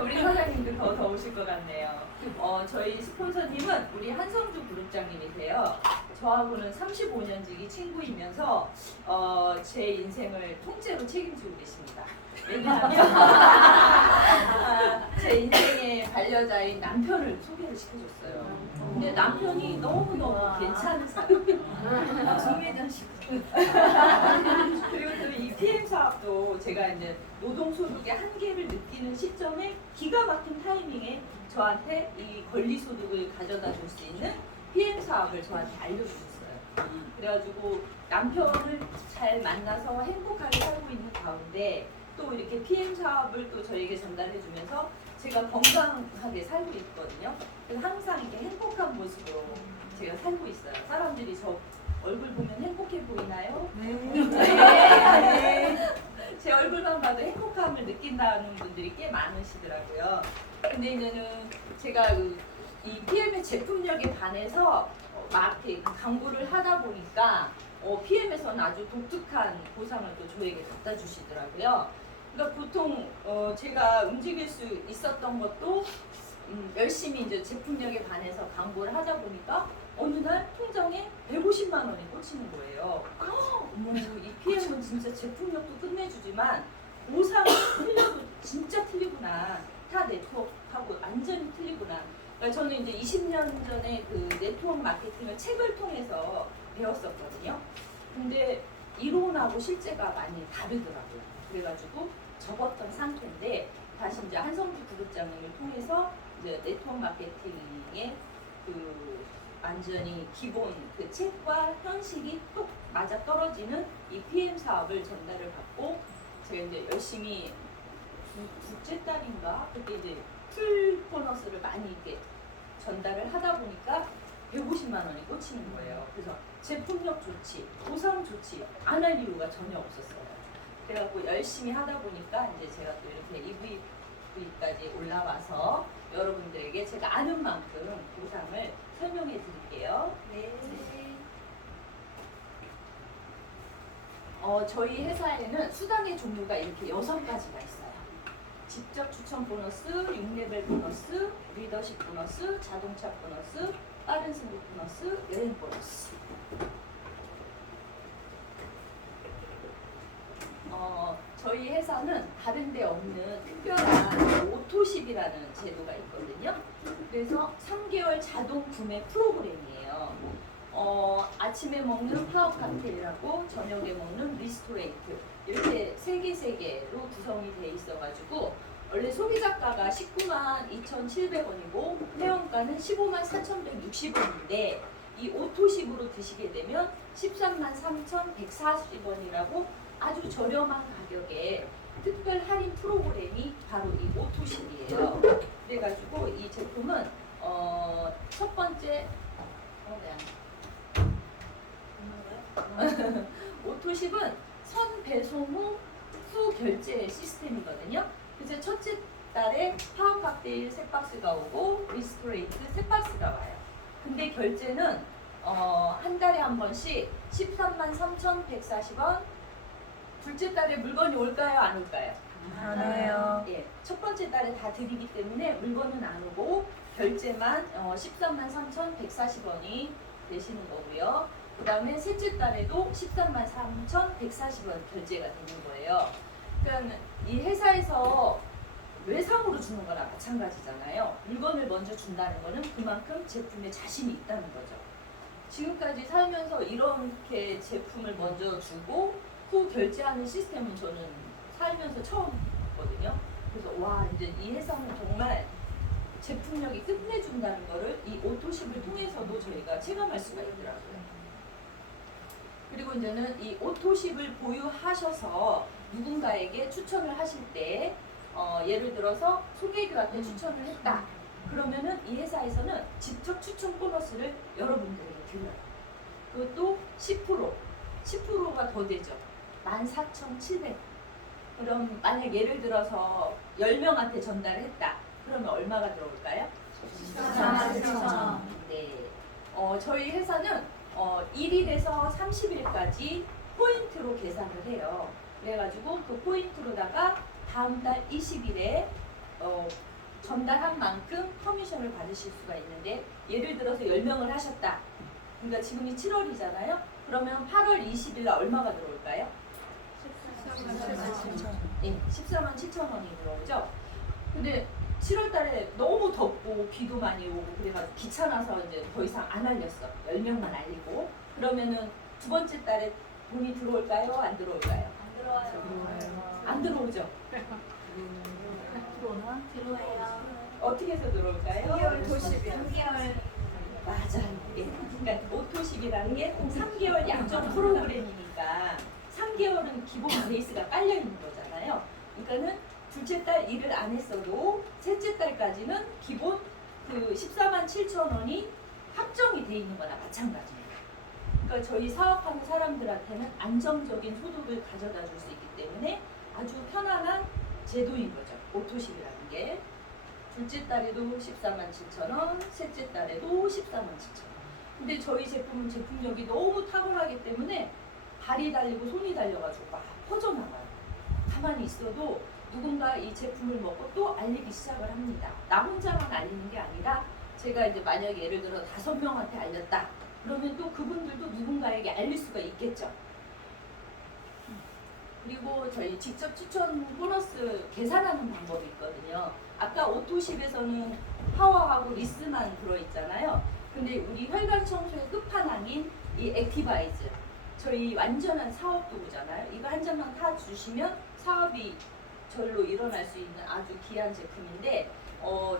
우리 사장님도 더 더우실 것 같네요. 저희 스폰서님은 우리 한성주 그룹장님이세요. 저하고는 35년지기 친구이면서 제 인생을 통째로 책임지고 계십니다. 왜냐하면 제 인생의 반려자인 남편을 소개를 시켜줬어요. 근데 남편이 너무너무 괜찮은 사람이에요. 중매전식. 그리고 또 이 PM 사업도 제가 이제 노동소득의 한계를 느끼는 시점에 기가 막힌 타이밍에 저한테 이 권리소득을 가져다 줄 수 있는 PM 사업을 저한테 알려주셨어요. 그래가지고 남편을 잘 만나서 행복하게 살고 있는 가운데 또 이렇게 PM 사업을 또 저에게 전달해주면서 제가 건강하게 살고 있거든요. 그래서 항상 이렇게 행복한 모습으로 제가 살고 있어요. 사람들이 저 얼굴 보면 행복해 보이나요? 네. 제 얼굴만 봐도 행복함을 느낀다는 분들이 꽤 많으시더라고요. 근데 이제는 제가 이 PM의 제품력에 반해서 막 이렇게 광고를 하다 보니까 PM에서는 아주 독특한 보상을 또 저에게 갖다 주시더라고요. 그러니까 보통 제가 움직일 수 있었던 것도 열심히 이제 제품력에 반해서 광고를 하다 보니까 어느 날 통장에 150만 원이 꽂히는 거예요. 어머, 이 PM은 진짜 제품력도 끝내주지만 보상이 틀려도 진짜 틀리구나. 타 네트워크하고 완전히 틀리구나. 그러니까 저는 이제 20년 전에 그 네트워크 마케팅을 책을 통해서 배웠었거든요. 근데 이론하고 실제가 많이 다르더라고요. 그래가지고 접었던 상태인데 다시 이제 한성주 그룹장님을 통해서 이제 네트워크 마케팅의 그 완전히 기본 그 책과 현실이 뚝 맞아 떨어지는 이 PM 사업을 전달을 받고 제가 이제 열심히 둘째 딸인가 그때 이제 풀 보너스를 많이 이렇게 전달을 하다 보니까 150만 원이 꽂히는 거예요. 그래서 제품력 좋지, 보상 좋지 안 할 이유가 전혀 없었어요. 그래갖고 열심히 하다 보니까 이제 제가 또 이렇게 EV까지 올라와서 여러분들에게 제가 아는 만큼 보상을 설명해 드릴게요. 네. 저희 회사에는 수당의 종류가 이렇게 6가지가 있어요. 직접 추천 보너스, 6레벨 보너스, 리더십 보너스, 자동차 보너스, 빠른 승급 보너스, 여행 보너스. 저희 회사는 다른 데 없는 특별한 오토십이라는 제도가 있거든요. 그래서 3개월 자동 구매 프로그램이에요. 아침에 먹는 파워 칵테일하고 저녁에 먹는 리스토레이트 이렇게 3개로 구성이 돼 있어가지고 원래 소비자가가 19만 2,700원이고 회원가는 15만 4,160원인데 이 오토십으로 드시게 되면 13만 3,140원이라고 아주 저렴한 가격에 특별 할인 프로그램이 바로 이 오토십이에요. 그래가지고 이 제품은 첫 번째 오토십은 선 배송 후 결제 시스템이거든요. 그래서 첫째 달에 파워 칵테일 3박스가 오고 리스토레이트 3박스가 와요. 근데 결제는 한 달에 한 번씩 13만 3,140원. 둘째 달에 물건이 올까요? 안 올까요? 안 와요. 예, 첫 번째 달에 다 드리기 때문에 물건은 안 오고 결제만 13만 3,140원이 되시는 거고요. 그 다음에 셋째 달에도 13만 3,140원 결제가 되는 거예요. 그러니까 이 회사에서 외상으로 주는 거나 마찬가지잖아요. 물건을 먼저 준다는 거는 그만큼 제품에 자신이 있다는 거죠. 지금까지 살면서 이렇게 제품을 먼저 주고 후 결제하는 시스템은 저는 살면서 처음이거든요. 그래서 와 이제 이 회사는 정말 제품력이 끝내준다는 거를 이 오토십을 통해서도 저희가 체감할 수가 있더라고요. 그리고 이제는 이 오토십을 보유하셔서 누군가에게 추천을 하실 때 예를 들어서 송혜교한테 추천을 했다. 그러면은 이 회사에서는 직접 추천 보너스를 여러분들에게 드려요. 그것도 10%가 더 되죠. 14,700원. 그럼 만약 예를 들어서 10명한테 전달했다. 그러면 얼마가 들어올까요? 14,700원. 네. 저희 회사는 1일에서 30일까지 포인트로 계산을 해요. 그래가지고 그 포인트로다가 다음 달 20일에 전달한 만큼 커미션을 받으실 수가 있는데, 예를 들어서 10명을 하셨다. 그러니까 지금이 7월이잖아요. 그러면 8월 20일 날 얼마가 들어올까요? 14만 7천 원이 들어오죠. 근데 7월 달에 너무 덥고 비도 많이 오고 그래가지고 귀찮아서 이제 더 이상 안 알렸어. 10명만 알리고. 그러면은 두 번째 달에 돈이 들어올까요? 안 들어올까요? 안 들어와요. 안 들어오죠. 들어와요. 어떻게 해서 들어올까요? 3개월. 맞아요. 예. 그러니까 오토십이라는 게 3개월 약정 프로그램이니까 3개월은 기본 베이스가 깔려 있는 거잖아요. 그러니까는 둘째 달 일을 안 했어도 셋째 달까지는 기본 그 14만 7천 원이 확정이 돼 있는 거나 마찬가지예요. 그러니까 저희 사업하는 사람들한테는 안정적인 소득을 가져다 줄 수 있기 때문에 아주 편안한 제도인 거죠. 오토십이라는 게. 둘째 달에도 14만 7천 원, 셋째 달에도 14만 7천 원. 근데 저희 제품은 제품력이 너무 탁월하기 때문에 발이 달리고 손이 달려가지고 막 퍼져나가요. 가만히 있어도 누군가 이 제품을 먹고 또 알리기 시작을 합니다. 나 혼자만 알리는 게 아니라 제가 이제 만약에 예를 들어 5명한테 알렸다. 그러면 또 그분들도 누군가에게 알릴 수가 있겠죠. 그리고 저희 직접 추천 보너스 계산하는 방법이 있거든요. 아까 오토십에서는 파워하고 리스만 들어있잖아요. 근데 우리 혈관 청소의 끝판왕인 이 액티바이즈, 저희 완전한 사업 도구잖아요. 이거 한 잔만 타 주시면 사업이 절로 일어날 수 있는 아주 귀한 제품인데,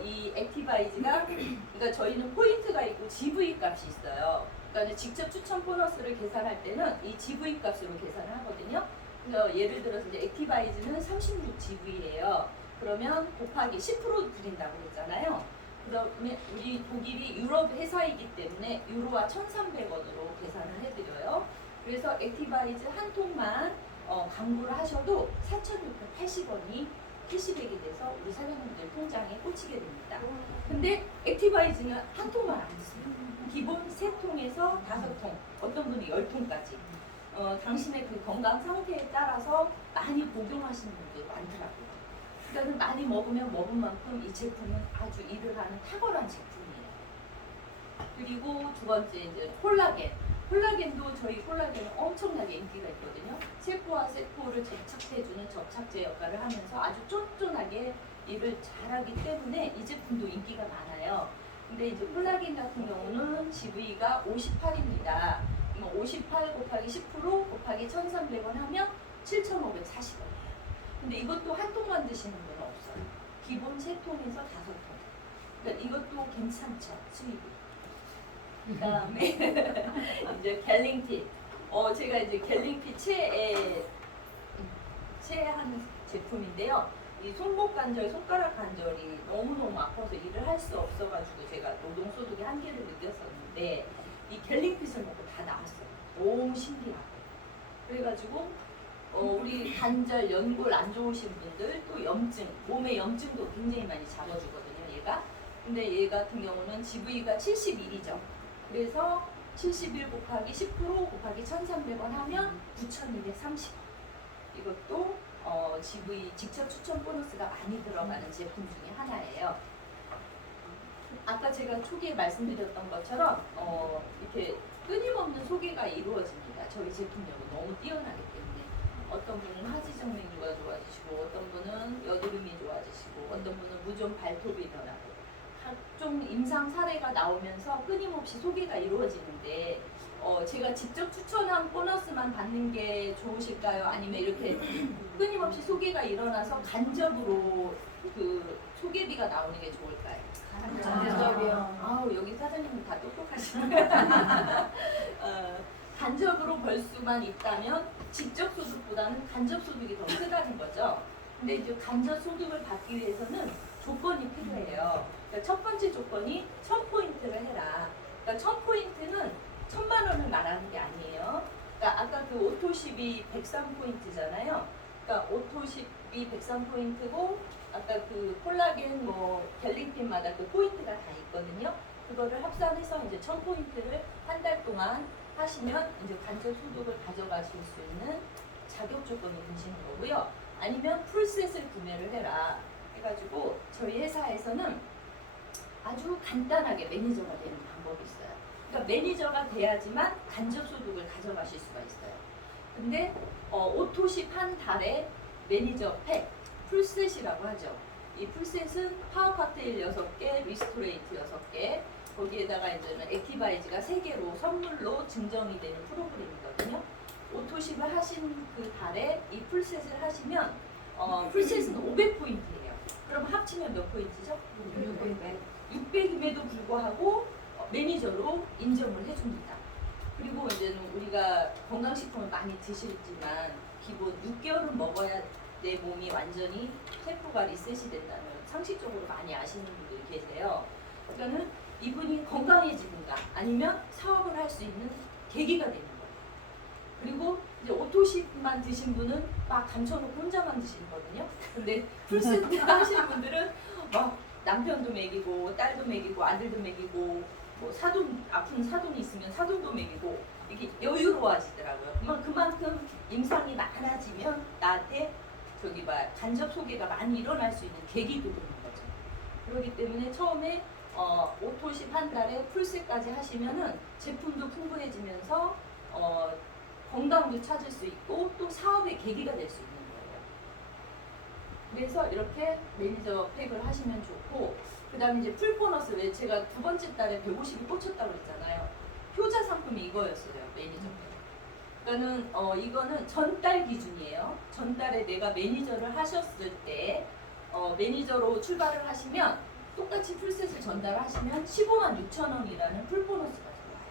이 액티바이즈가 그러니까 저희는 포인트가 있고 GV 값이 있어요. 그러니까 직접 추천 보너스를 계산할 때는 이 GV 값으로 계산을 하거든요. 그래서 예를 들어서 이제 액티바이즈는 36GV예요. 그러면 곱하기 10% 드린다고 했잖아요. 그러면 우리 독일이 유럽 회사이기 때문에 유로와 1,300원으로 계산을 해드려요. 그래서 액티바이즈 한 통만 광고를 하셔도 4,680원이 캐시백이 돼서 우리 사장님들 통장에 꽂히게 됩니다. 근데 액티바이즈는 한 통만 안 씁니다. 기본 3통에서 5통, 어떤 분이 10통까지. 당신의 그 건강 상태에 따라서 많이 복용하시는 분들이 많더라고요. 그러니까 많이 먹으면 먹은 만큼 이 제품은 아주 일을 하는 탁월한 제품이에요. 그리고 두 번째 이제 콜라겐. 콜라겐도 저희 콜라겐은 엄청나게 인기가 있거든요. 세포와 세포를 접착해주는 접착제 역할을 하면서 아주 쫀쫀하게 일을 잘하기 때문에 이 제품도 인기가 많아요. 근데 이제 콜라겐 같은 경우는 GV가 58입니다. 58 곱하기 10% 곱하기 1,300원 하면 7,540원이에요. 근데 이것도 한 통만 드시는 분은 없어요. 기본 3통에서 5통. 그러니까 이것도 괜찮죠, 수입이. 그다음에 이제 갤링핏. 제가 이제 갤링핏 최애하는 제품인데요. 이 손목 관절, 손가락 관절이 너무너무 아파서 일을 할 수 없어가지고 제가 노동소득의 한계를 느꼈었는데 이 갤링핏을 먹고 다 나았어요. 너무 신기하고. 그래가지고 우리 관절, 연골 안 좋으신 분들, 또 염증, 몸의 염증도 굉장히 많이 잡아주거든요, 얘가. 근데 얘 같은 경우는 GV가 71이죠. 그래서 71 곱하기 10% 곱하기 1,300원 하면 9,230원. 이것도 GV 직접 추천 보너스가 많이 들어가는 제품 중에 하나예요. 아까 제가 초기에 말씀드렸던 것처럼 이렇게 끊임없는 소개가 이루어집니다. 저희 제품력은 너무 뛰어나기 때문에 어떤 분은 하지정맥류가 좋아지시고, 어떤 분은 여드름이 좋아지시고, 어떤 분은 무좀 발톱이 변하고, 각종 임상 사례가 나오면서 끊임없이 소개가 이루어지는데 제가 직접 추천한 보너스만 받는 게 좋으실까요? 아니면 이렇게 끊임없이 소개가 일어나서 간접으로 그 소개비가 나오는 게 좋을까요? 간접이요. 아우, 여기 사장님은 다 똑똑하시네. 간접으로 벌 수만 있다면 직접 소득보다는 간접 소득이 더 크다는 거죠. 근데 이제 간접 소득을 받기 위해서는 조건이 필요해요. 그러니까 첫 번째 조건이 1,000포인트를 해라. 그러니까 1,000포인트는 1,000만 원을 말하는 게 아니에요. 그러니까 아까 그 오토십이 103포인트잖아요. 그러니까 오토십이 103포인트고, 아까 그 콜라겐 갤링핀마다 그 포인트가 다 있거든요. 그거를 합산해서 이제 1,000포인트를 한 달 동안 하시면 이제 간접 소득을 가져가실 수 있는 자격 조건이 되시는 거고요. 아니면 풀셋을 구매를 해라 해가지고 저희 회사에서는 아주 간단하게 매니저가 되는 방법이 있어요. 그러니까 매니저가 돼야지만 간접소득을 가져가실 수가 있어요. 근데 오토십 한 달에 매니저 팩 풀셋이라고 하죠. 이 풀셋은 파워 칵테일 6개, 리스토레이트 6개, 거기에다가 이제는 액티바이즈가 3개로 선물로 증정이 되는 프로그램이거든요. 오토십을 하신 그 달에 이 풀셋을 하시면 풀셋은 500포인트예요. 그럼 합치면 몇 포인트죠? 600임에도 불구하고 매니저로 인정을 해줍니다. 그리고 이제는 우리가 건강식품을 많이 드시지만 기본 6개월은 먹어야 내 몸이 완전히 세포가 리셋이 된다는 상식적으로 많이 아시는 분들이 계세요. 그러니까는 이분이 건강해지는가 아니면 사업을 할 수 있는 계기가 되는 거예요. 그리고 이제 오토십만 드신 분은 막 감춰놓고 혼자만 드시거든요. 근데 풀셋 하시는 분들은 막 남편도 먹이고 딸도 먹이고 아들도 먹이고 뭐 사돈 아픈 사돈이 있으면 사돈도 먹이고 이렇게 여유로워지더라고요. 그만큼 임상이 많아지면 나한테 간접 소개가 많이 일어날 수 있는 계기도 되는 거죠. 그렇기 때문에 처음에 오토십 한 달에 풀셋까지 하시면은 제품도 풍부해지면서 건강도 찾을 수 있고 또 사업의 계기가 될 수 있는 거예요. 그래서 이렇게 매니저 팩을 하시면 좋고, 그 다음에 이제 풀보너스, 왜 제가 2번째 달에 150이 꽂혔다고 그랬잖아요. 효자 상품이 이거였어요, 매니저 팩. 그러니까는 이거는 전달 기준이에요. 전달에 내가 매니저를 하셨을 때 매니저로 출발을 하시면 똑같이 풀셋을 전달하시면 15만 6천 원이라는 풀보너스가 들어와요.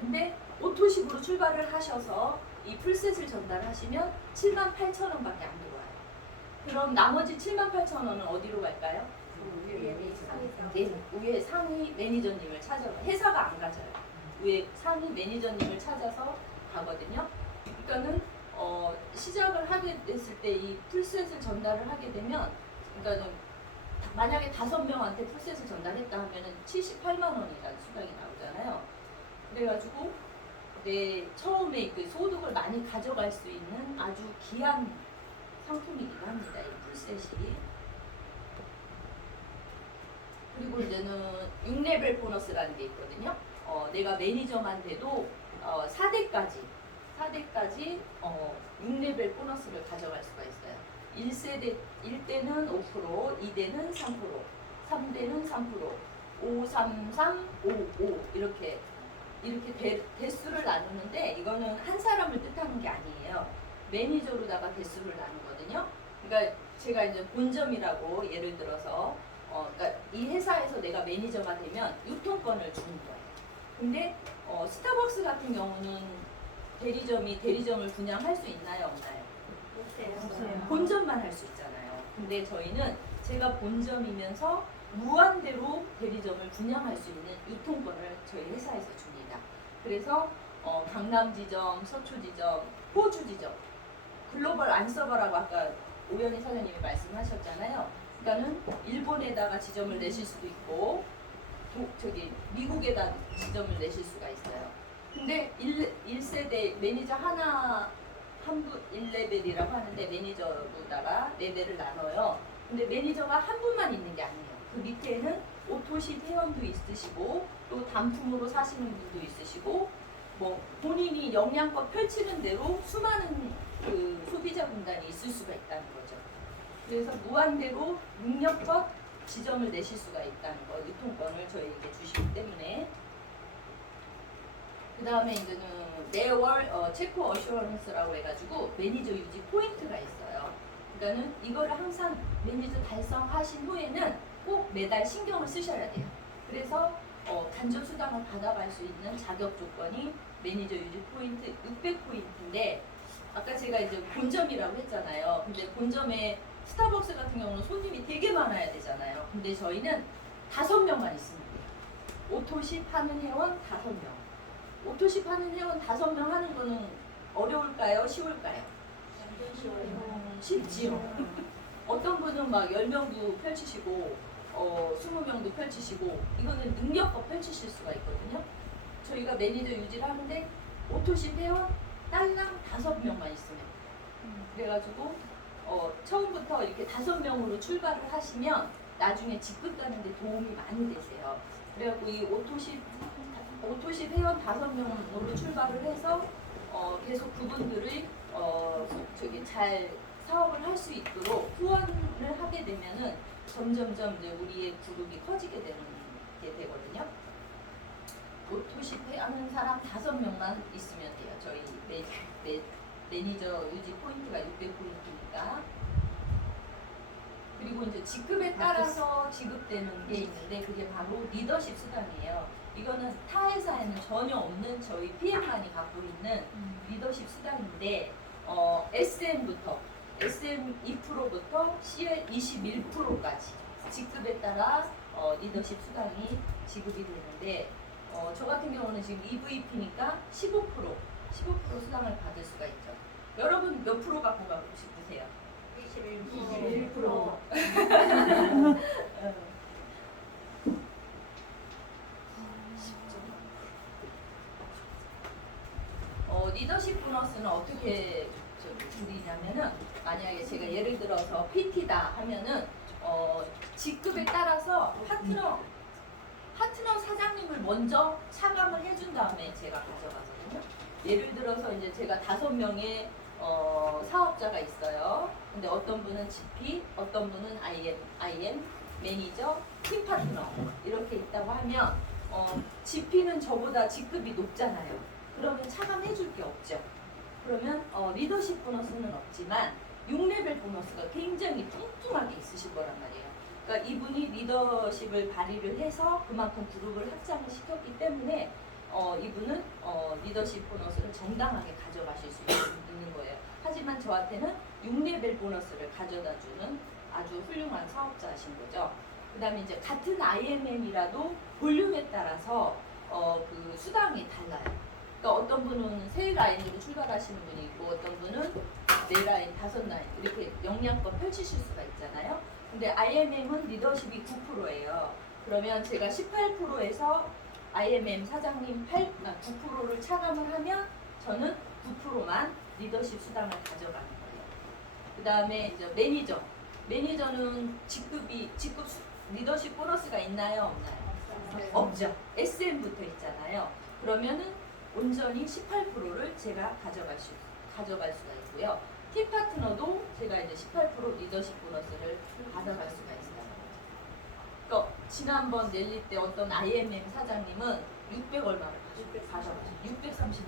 근데 오토십으로 출발을 하셔서 이 풀셋을 전달하시면 7만 8천 원밖에 안 들어와요. 그럼 나머지 7만 8천 원은 어디로 갈까요? 위에 상위 매니저님을 찾아서, 회사가 안 가져요. 위에 상위 매니저님을 찾아서 가거든요. 그러니까는 시작을 하게 됐을 때 이 풀셋을 전달을 하게 되면, 그러니까는 만약에 5명한테 풀셋을 전달했다 하면은 78만 원이라는 수당이 나오잖아요. 그래가지고 내 처음에 그 소득을 많이 가져갈 수 있는 아주 귀한 상품이기도 합니다. 이 풀셋이. 그리고 이제는 6레벨 보너스라는 게 있거든요. 내가 매니저만 돼도 4대까지 6레벨 보너스를 가져갈 수가 있어요. 1대는 5%, 2대는 3%, 3대는 3%, 5, 3, 3, 5, 5 이렇게 대수를 나누는데, 이거는 한 사람을 뜻하는 게 아니에요. 매니저로다가 대수를 나누거든요. 그러니까 제가 이제 본점이라고 예를 들어서 그러니까 이 회사에서 내가 매니저가 되면 유통권을 주는 거예요. 근데 스타벅스 같은 경우는 대리점을 분양할 수 있나요, 없나요? 본점만 할 수 있잖아요. 근데 저희는 제가 본점이면서 무한대로 대리점을 분양할 수 있는 유통권을 저희 회사에서 줍니다. 그래서 강남 지점, 서초 지점, 호주 지점, 글로벌 안서버라고 아까 오연희 사장님이 말씀하셨잖아요. 그러니까는 일본에다가 지점을 내실 수도 있고 미국에다 지점을 내실 수가 있어요. 근데 1세대 매니저 한 분 1레벨이라고 하는데 매니저로다가 레벨을 나눠요. 근데 매니저가 한 분만 있는 게 아니에요. 그 밑에는 오토십 회원도 있으시고 또 단품으로 사시는 분도 있으시고 뭐 본인이 역량껏 펼치는 대로 수많은 그 소비자 군단이 있을 수가 있다는 거죠. 그래서 무한대로 능력껏 지점을 내실 수가 있다는 거, 유통권을 저희에게 주시기 때문에. 그 다음에 이제는 매월 체크 어슈런스라고 해가지고 매니저 유지 포인트가 있어요. 그러니까는 이거를 항상 매니저 달성하신 후에는 꼭 매달 신경을 쓰셔야 돼요. 그래서 간접 수당을 받아갈 수 있는 자격 조건이 매니저 유지 포인트 600포인트인데, 아까 제가 이제 본점이라고 했잖아요. 근데 본점에 스타벅스 같은 경우는 손님이 되게 많아야 되잖아요. 근데 저희는 5명만 있으면 돼요. 오토십 하는 회원 5명. 오토십 하는 회원 5명 하는 거는 어려울까요? 쉬울까요? 쉽지요. 어떤 분은 막 10명도 펼치시고 20명도 펼치시고, 이거는 능력껏 펼치실 수가 있거든요. 저희가 매니저 유지를 하는데 오토십 회원 딸랑 5명만 있으면, 그래가지고 처음부터 이렇게 5명으로 출발을 하시면 나중에 직급 가는 데 도움이 많이 되세요. 그래갖고 이 오토십 회원 5명으로 출발을 해서 계속 그분들을 잘 사업을 할 수 있도록 후원을 하게 되면은 점점점 이제 우리의 그룹이 커지게 되거든요. 오토십 하는 사람 5명만 있으면 돼요. 저희 매니저 유지 포인트가 600포인트니까. 그리고 이제 직급에 따라서 지급되는 게 있는데 그게 바로 리더십 수당이에요. 이거는 타 회사에는 전혀 없는 저희 PM만이 갖고 있는 리더십 수당인데 SM부터 SM 2%부터 CL 21%까지 직급에 따라 리더십 수당이 지급이 되는데 저 같은 경우는 지금 EVP니까 15% 수당을 받을 수가 있죠. 여러분 몇 프로 갖고 가고 싶으세요? 21%. 리더십 보너스는 어떻게 드리냐면은 만약에 제가 예를 들어서 PT다 하면은 직급에 따라서 파트너 사장님을 먼저 차감을 해준 다음에 제가 가져가거든요. 예를 들어서 이제 제가 5명의 사업자가 있어요. 근데 어떤 분은 GP, 어떤 분은 IM, 매니저, 팀 파트너 이렇게 있다고 하면 GP는 저보다 직급이 높잖아요. 그러면 차감해 줄 게 없죠. 그러면 리더십 보너스는 없지만 6레벨 보너스가 굉장히 뚱뚱하게 있으실 거란 말이에요. 그러니까 이분이 리더십을 발휘를 해서 그만큼 그룹을 확장을 시켰기 때문에 이분은 리더십 보너스를 정당하게 가져가실 수 있는 거예요. 하지만 저한테는 6레벨 보너스를 가져다주는 아주 훌륭한 사업자이신 거죠. 그 다음에 이제 같은 IMM이라도 볼륨에 따라서 그 수당이 달라요. 그러니까 어떤 분은 3라인으로 출발하시는 분이 있고 어떤 분은 4라인, 5라인 이렇게 역량껏 펼치실 수가 있잖아요. 근데 IMM은 리더십이 9%예요. 그러면 제가 18%에서 IMM 사장님 9%를 차감을 하면 저는 9%만 리더십 수당을 가져가는 거예요. 그 다음에 이제 매니저는 직급 리더십 보너스가 있나요? 없나요? 없죠. SM부터 있잖아요. 그러면은 온전히 18%를 제가 가져갈 수가 있고요. 팀 파트너도 제가 이제 18% 리더십 보너스를 받아갈 수가 있어요. 그러니까 지난번 랠리 때 어떤 IMM 사장님은 600 얼마를 가져가셨어요. 630.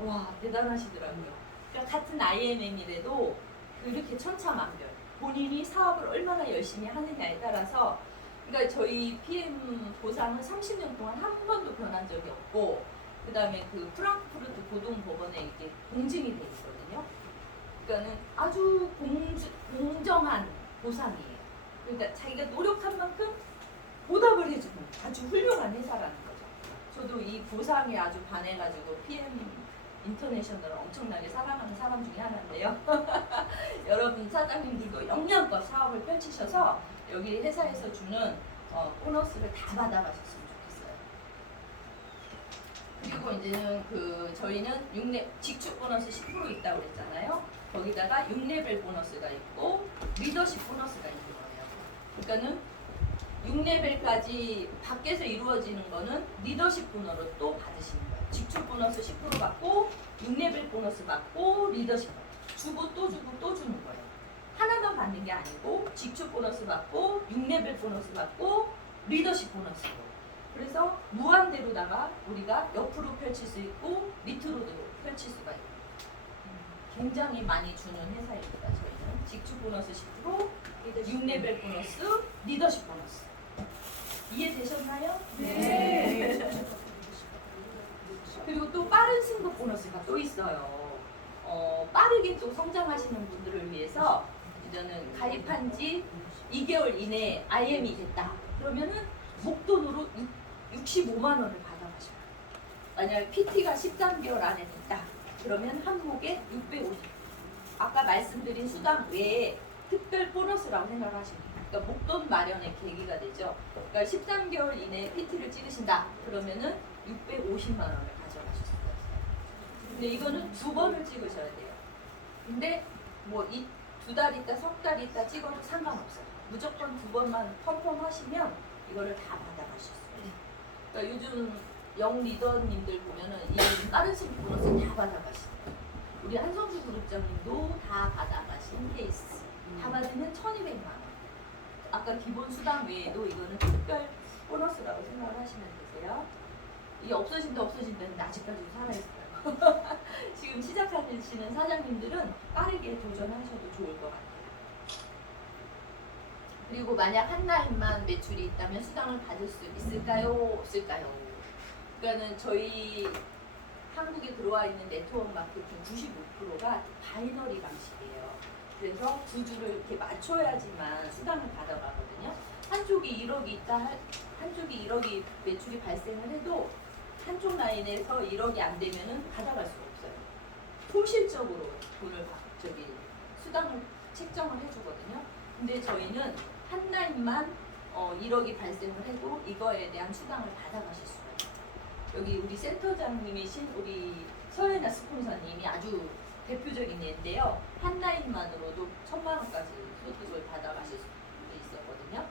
와 대단하시더라고요. 그러니까 같은 IMM이라도 그렇게 천차만별. 본인이 사업을 얼마나 열심히 하느냐에 따라서 그러니까 저희 PM 보상은 30년 동안 한 번도 변한 적이 없고 그 다음에 그 프랑크푸르트 고등법원에 이렇게 공증이 돼 있거든요. 그러니까는 아주 공정한 보상이에요. 그러니까 자기가 노력한 만큼 보답을 해주는 아주 훌륭한 회사라는 거죠. 저도 이 보상에 아주 반해가지고 PM 인터내셔널을 엄청나게 사랑하는 사람 중에 하나인데요. 여러분 사장님들도 역량껏 사업을 펼치셔서 여기 회사에서 주는 보너스를 다 받아가셨으면 좋겠어요. 그리고 이제는 저희는 직축 보너스 10% 있다고 그랬잖아요. 거기다가 6레벨 보너스가 있고 리더십 보너스가 있는 거예요. 그러니까는 6레벨까지 밖에서 이루어지는 거는 리더십 보너로 또 받으시는 거예요. 직축 보너스 10% 받고 6레벨 보너스 받고 리더십 주고 또 주고 또 주는 거예요. 하나만 받는 게 아니고 직축 보너스 받고 6레벨 보너스 받고 리더십 보너스로 그래서 무한대로다가 우리가 옆으로 펼칠 수 있고 밑으로도 펼칠 수가 있고 굉장히 많이 주는 회사입니다. 저희는 직축 보너스 10%, 6레벨 보너스, 리더십 보너스 이해되셨나요? 네. 그리고 또 빠른 승급 보너스가 또 있어요. 빠르게 또 성장하시는 분들을 위해서 이제는 가입한 지 2개월 이내에 IM이 됐다. 그러면은 목돈으로 65만 원을 받아가셔요. 만약 PT가 13개월 안에 됐다. 그러면 한 목에 650. 아까 말씀드린 수당 외에 특별 보너스라고 생각하시면 돼요. 그러니까 목돈 마련의 계기가 되죠. 그러니까 13개월 이내에 PT를 찍으신다. 그러면은 650만 원을 가져가실 수가 있어요. 근데 이거는 2번을 찍으셔야 돼요. 근데 뭐 이 2달 있다, 석 달 있다 찍어도 상관없어요. 무조건 2번만 컨펌하시면 이거를 다 받아가실 수 있어요. 그러니까 요즘 영 리더님들 보면은 이 다른 신 보너스 다 받아가시죠. 우리 한성주 그룹장님도 다 받아가신 케이스. 다 받으면 1,200만 원. 아까 기본 수당 외에도 이거는 특별 보너스라고 생각을 하시면 되세요. 이게 없어진다 했는데 아직까지도 살아있어요. 지금 시작하시는 사장님들은 빠르게 도전하셔도 좋을 것 같아요. 그리고 만약 한 라인만 매출이 있다면 수당을 받을 수 있을까요? 없을까요? 그러니까는 저희 한국에 들어와 있는 네트워크 마케팅 95%가 바이너리 방식이에요. 그래서 두 줄을 이렇게 맞춰야지만 수당을 받아가거든요. 한쪽이 1억이 있다, 한쪽이 1억이 매출이 발생을 해도 한쪽 라인에서 1억이 안 되면은 받아갈 수가 없어요. 소실적으로 돈을 수당을 책정을 해주거든요. 근데 저희는 한 라인만 1억이 발생을 해도 이거에 대한 수당을 받아가실 수가 있어요. 여기 우리 센터장님이신 우리 서예나 스폰서님이 아주 대표적인 예인데요. 한 라인만으로도 1,000만 원까지 소득을 받아가실 수 있었거든요.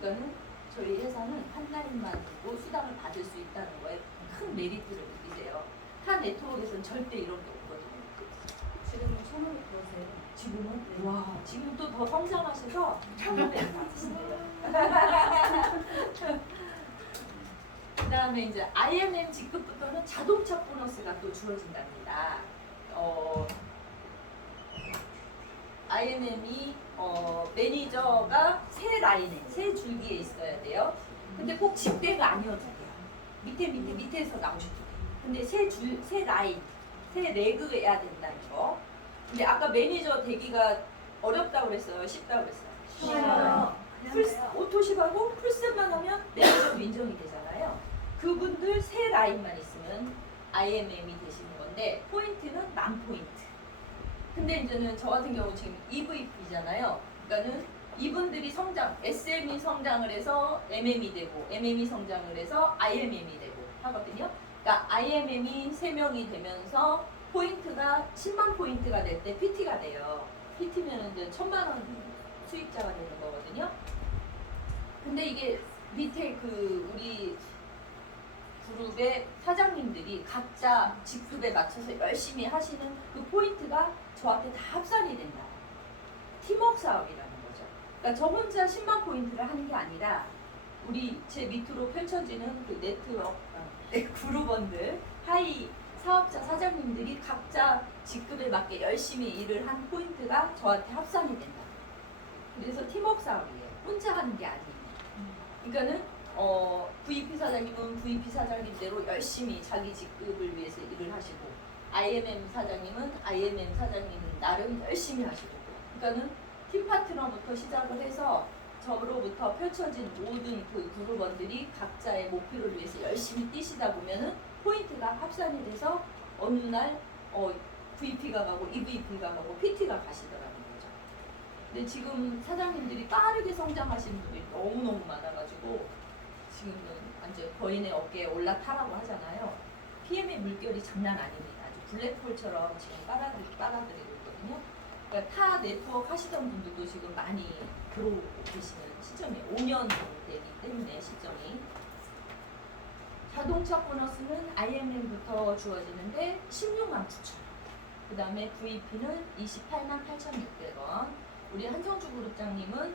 그러니까는 저희 회사는 한 라인만으로 수당을 받을 수 있다는 거에 큰 메리트를 느끼세요. 타 네트워크에서는 절대 이런 게 없거든요. 지금은 1,000원이 그러세요. 지금은? 와, 지금 또 더 성장하셔서 1,000원에 받으신대요. 그 다음에 이제 IMM 직급부터는 자동차 보너스가 또 주어진답니다. IMM이 매니저가 세 라인에, 세 줄기에 있어야 돼요. 근데 꼭 직대가 아니어도 돼요. 밑에서 나오셔도 돼요. 근데 세 라인, 세 레그여야 된다는 거. 근데 아까 매니저 되기가 어렵다고 그랬어요? 쉽다고 그랬어요? 쉬워요. 오토십하고 풀셋만 하면 매니저로 인정이 되잖아요. 그분들 세 라인만 있으면 IMM이 되시는 건데 포인트는 10,000포인트. 근데 이제는 저 같은 경우 지금 EVP잖아요. 그러니까는 이분들이 SM이 성장을 해서 MM이 되고 MM이 성장을 해서 IMM이 되고 하거든요. 그러니까 IMM이 3명이 되면서 포인트가 10만 포인트가 될 때 PT가 돼요. PT면은 이제 1,000만 원 수익자가 되는 거거든요. 근데 이게 밑에 우리 그룹의 사장님들이 각자 직급에 맞춰서 열심히 하시는 그 포인트가 저한테 다 합산이 된다. 팀워크 사업이라는 거죠. 그러니까 저 혼자 10만 포인트를 하는 게 아니라 우리 제 밑으로 펼쳐지는 그 네트워크 그룹원들 하이 사업자 사장님들이 각자 직급에 맞게 열심히 일을 한 포인트가 저한테 합산이 된다. 그래서 팀워크 사업이에요. 혼자 하는 게 아니에요. 그러니까는 VP 사장님은 VP 사장님대로 열심히 자기 직급을 위해서 일을 하시고 IMM 사장님은 IMM 사장님 나름 열심히 하시고 그러니까는 팀 파트너부터 시작을 해서 저로부터 펼쳐진 모든 그 그룹원들이 각자의 목표를 위해서 열심히 뛰시다 보면은 포인트가 합산이 돼서 어느 날 VP가 가고 EVP가 가고 PT가 가시더라는 거죠. 근데 지금 사장님들이 빠르게 성장하시는 분들이 너무너무 많아가지고 지금은 완전 거인의 어깨에 올라타라고 하잖아요. PM의 물결이 장난 아닙니다. 아주 블랙홀처럼 지금 빨아들이고 있거든요. 그러니까 타 네트워크 하시던 분들도 지금 많이 들어오고 계시는 시점이에요. 5년 되기 때문에 시점이. 자동차 보너스는 IMM부터 주어지는데 16만 9천 원. 그 다음에 VP는 28만 8,600원. 우리 한성주 그룹장님은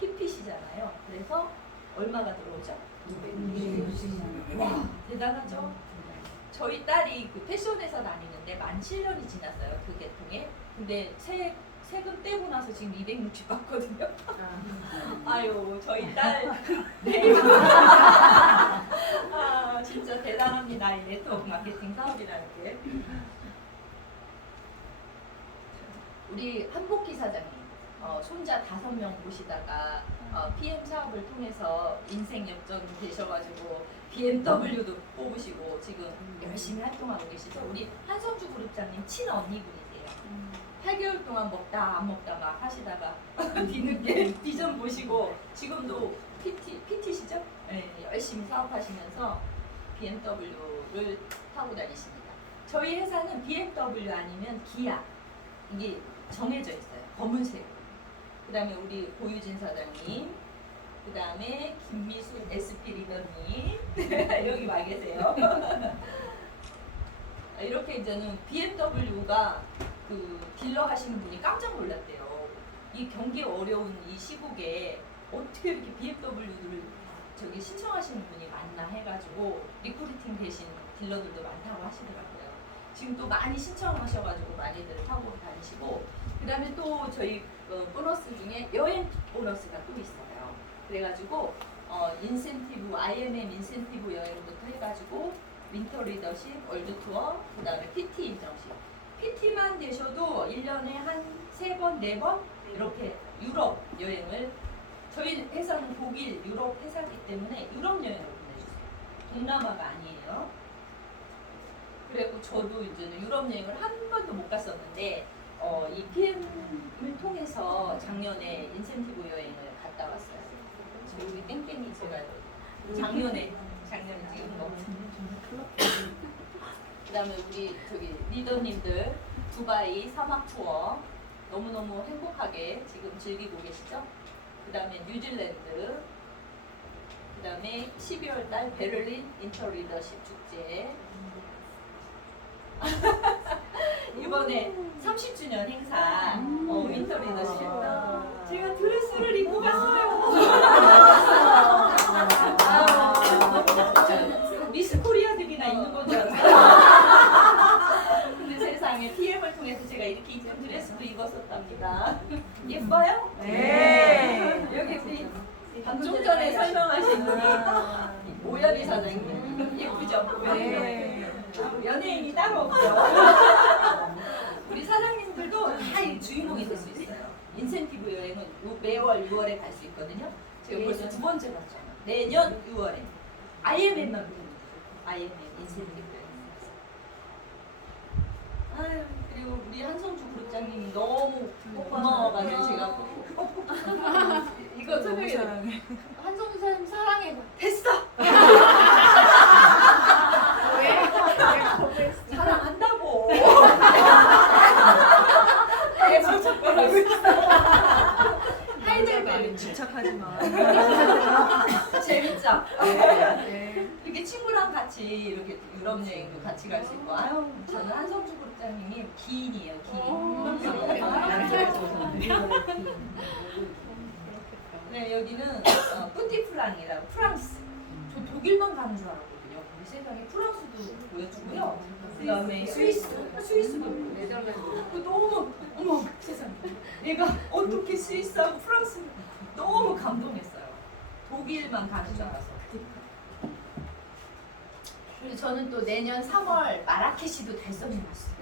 PPC잖아요. 그래서 얼마가 들어오죠? 260만 원. 와, 대단하죠? 저희 딸이 그 패션회사 다니는데 만 7년이 지났어요. 그 계통에. 근데 세금 떼고 나서 지금 260 받거든요. 아유, 저희 딸. 네. 아, 진짜 대단합니다. 이 네트워크 마케팅 사업이라는 게. 우리 한복기 사장님. 손자 5명 모시다가 PM 사업을 통해서 인생 역전이 되셔가지고 BMW도 뽑으시고 지금 열심히 활동하고 계시죠. 우리 한성주 그룹장님 친언니분이세요. 8개월 동안 먹다 안 먹다가 하시다가 뒤늦게 비전 보시고 지금도 PT시죠? 네, 열심히 사업하시면서 BMW를 타고 다니십니다. 저희 회사는 BMW 아니면 기아 이게 정해져 있어요. 검은색. 그다음에 우리 고유진 사장님, 그다음에 김미수 SP 리더님 여기 와 계세요. 이렇게 이제는 BMW가 그 딜러 하시는 분이 깜짝 놀랐대요. 이 경기 어려운 이 시국에 어떻게 이렇게 BMW를 저기 신청하시는 분이 많나 해가지고 리크루팅 되신 딜러들도 많다고 하시더라고요. 지금 또 많이 신청하셔가지고 많이들 타고 다니시고, 그 다음에 또 저희 보너스 중에 여행 보너스가 또 있어요. 그래가지고 인센티브, IMM 인센티브 여행부터 해가지고 윈터 리더십, 월드 투어, 그 다음에 PT 인정식. PT만 되셔도 1년에 한 3번, 4번 이렇게 유럽 여행을, 저희 회사는 독일, 유럽 회사이기 때문에 유럽 여행을 보내주세요. 동남아가 아니에요. 그리고 저도 이제는 유럽 여행을 한 번도 못 갔었는데 이 PM을 통해서 작년에 인센티브 여행을 갔다 왔어요. 우리 땡땡이 제가 작년에 찍은 거. 그다음에 우리 저기 리더님들 두바이 사막 투어 너무너무 행복하게 지금 즐기고 계시죠? 그다음에 뉴질랜드, 그다음에 12월 달 베를린 인터 리더십 축제. 이번에 30주년 행사 인터 리더십. 제가 드레스를 입고 갔어요. 미스 코리아들이나 입는 건 줄 알았어요. 근데 세상에 PM을 통해서 제가 이렇게 이쁜 드레스도 입었었답니다. 예뻐요? 네. 여기 우리 방금 전에 설명하신 분이 오연희 사장님 예쁘죠? 네. 연예인이 따로 없죠. 우리 사장님들도 다 이 주인공이 될 수 있어요. 인센티브 여행은 매월 6월에 갈 수 있거든요. 제가 벌써 2번째 갔잖아요. 내년 6월에 IMM만 보는 거죠. IMM 인센티브 여행. 아유, 그리고 우리 한성주 그룹장님이 너무 고마워가지고 제가 이거 너무 사랑해. 한성주 사장님 사랑해. 됐어. 사랑한다고. 계속 척거라고 있어. 하이델베르 집착하지 마. 재밌죠? 네. 이렇게 친구랑 같이 이렇게 유럽 여행도 같이 갈 수 있고. 아유, 저는 한성주 국장님이 기인이에요. 기인. 네, 여기는 뿌티프랑이라고 프랑스. 저 독일만 가는 줄 알았거든요. 우리 세상에 프랑스도 보여주고요. 그다음에 스위스도 보여주고. 너무 어머 세상에 얘가 어떻게 스위스하고 프랑스 너무 감동했어요. 독일만 가는 줄 알았어. 그리고 저는 또 내년 3월 마라케시도 달성해 놨어요.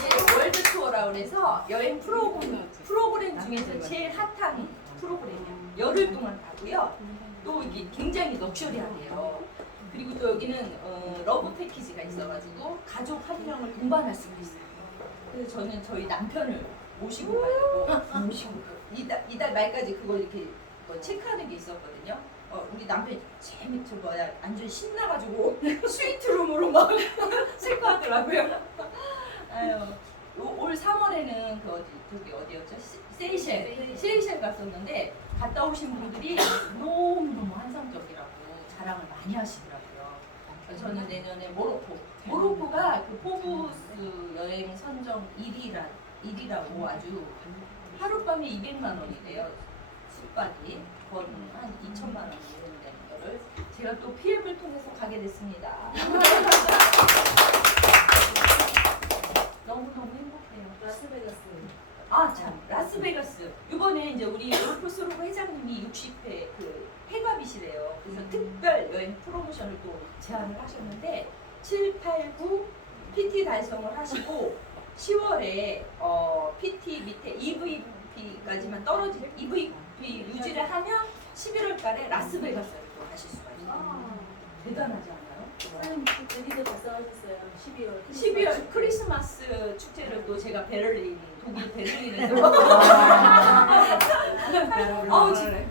이게 월드 투어라고 그래서 여행 프로그램 중에서 제일 핫한 프로그램이에요. 열흘 동안 가고요. 또 이게 굉장히 럭셔리하네요. 그리고 또 여기는 러브 패키지가 있어가지고 가족 한 명을 동반할 수가 있어요. 그래서 저는 저희 남편을 모시고 가려고 이달 말까지 그걸 이렇게 체크하는 게 있었거든요. 우리 남편이 완전 신나가지고 스위트룸으로 막 체크하더라고요. 아유, 올 3월에는 그 어디였죠? 세이셸 갔었는데 갔다 오신 분들이 너무 환상적이라고 자랑을 많이 하시더라고요. 저는 내년에 모로코가 그 포브스 여행 선정 1위라고 아주 하룻밤에 200만 원이래요. 숙박이 건 한 2천만 원 정도 되는 거를 제가 또 PM을 통해서 가게 됐습니다. 너무너무 행복해요. 라스베가스. 참, 라스베가스. 이번에 이제 우리 롤프스로브 회장님이 60회 그 회갑이시래요. 그래서 특별 여행 프로모션을 또 제안을 하셨는데 7, 8, 9 PT 달성을 하시고 10월에 PT 밑에 EVP까지만 EVP 유지를 하면 11월 달에 라스베가스를 또 가실 수가 있어요. 대단하지 않아요? 사장님 제니도 달성하셨어요. 12월. 12월 크리스마스 축제를 또 제가 독일 베를린에서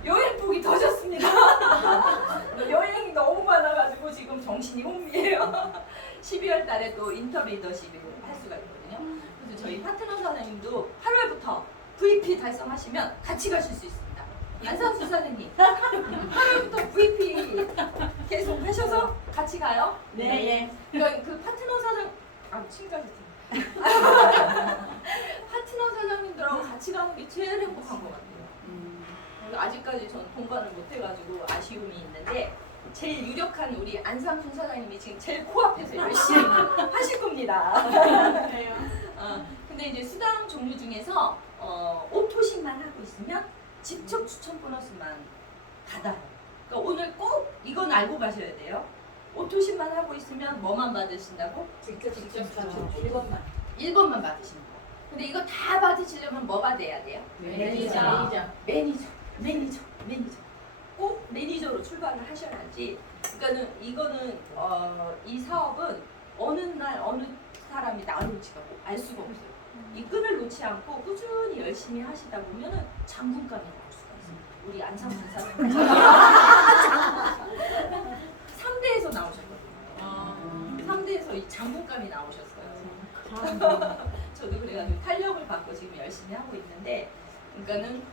여행복이 터졌습니다. 여행이 너무 많아가지고 지금 정신이 혼미해요. 12월 달에 또 인터 리더십을 할 수가 있거든요. 그래서 저희 파트너 사장님도 8월부터 VP 달성하시면 같이 가실 수 있습니다. 안상수 사장님 8월부터 VP 계속 하셔서 같이 가요. 네, 예. 그러니까 그 파트너 사장 친구하셨지. 파트너 사장님들하고 같이 가는 게 제일 행복한 것 같아요. 그래서 아직까지 전 동반을 못 해가지고 아쉬움이 있는데 제일 유력한 우리 안상순 사장님이 지금 제일 코앞에서 열심히 하실 겁니다. 근데 이제 수당 종류 중에서 오토식만 하고 있으면 직접 추천 보너스만 받아요. 그러니까 오늘 꼭 이건 알고 가셔야 돼요. 오토식만 하고 있으면 뭐만 받으신다고? 직접 직접 1번만. 1번만 받으시는 거. 근데 이거 다 받으시려면 뭐가 돼야 돼요? 매니저. 매니저. 꼭 매니저로 출발을 하셔야지. 그러니까는 이거는 이 사업은 어느 날 어느 사람이 나올지가 알 수가 없어요. 이 끈을 놓지 않고 꾸준히 열심히 하시다 보면은 장군감이 나올 수가 있어요. 우리 안상순 사장님 3대에서 나오셨거든요. 3대에서 이 장군감이 나오셨어요. 저도 그래가지고 탄력을 받고 지금 열심히 하고 있는데, 그러니까는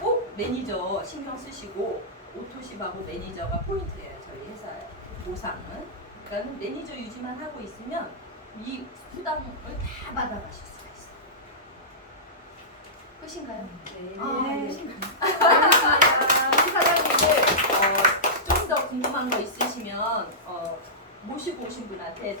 꼭 매니저 신경 쓰시고 오토십하고 매니저가 포인트예요. 저희 회사의 보상은. 그러니까 매니저 유지만 하고 있으면 이 수당을 다 받아가실 수가 있어요. 끝인가요? 네. 우리 사장님들 좀 더 궁금한 거 있으시면 모시고 오신 분한테 더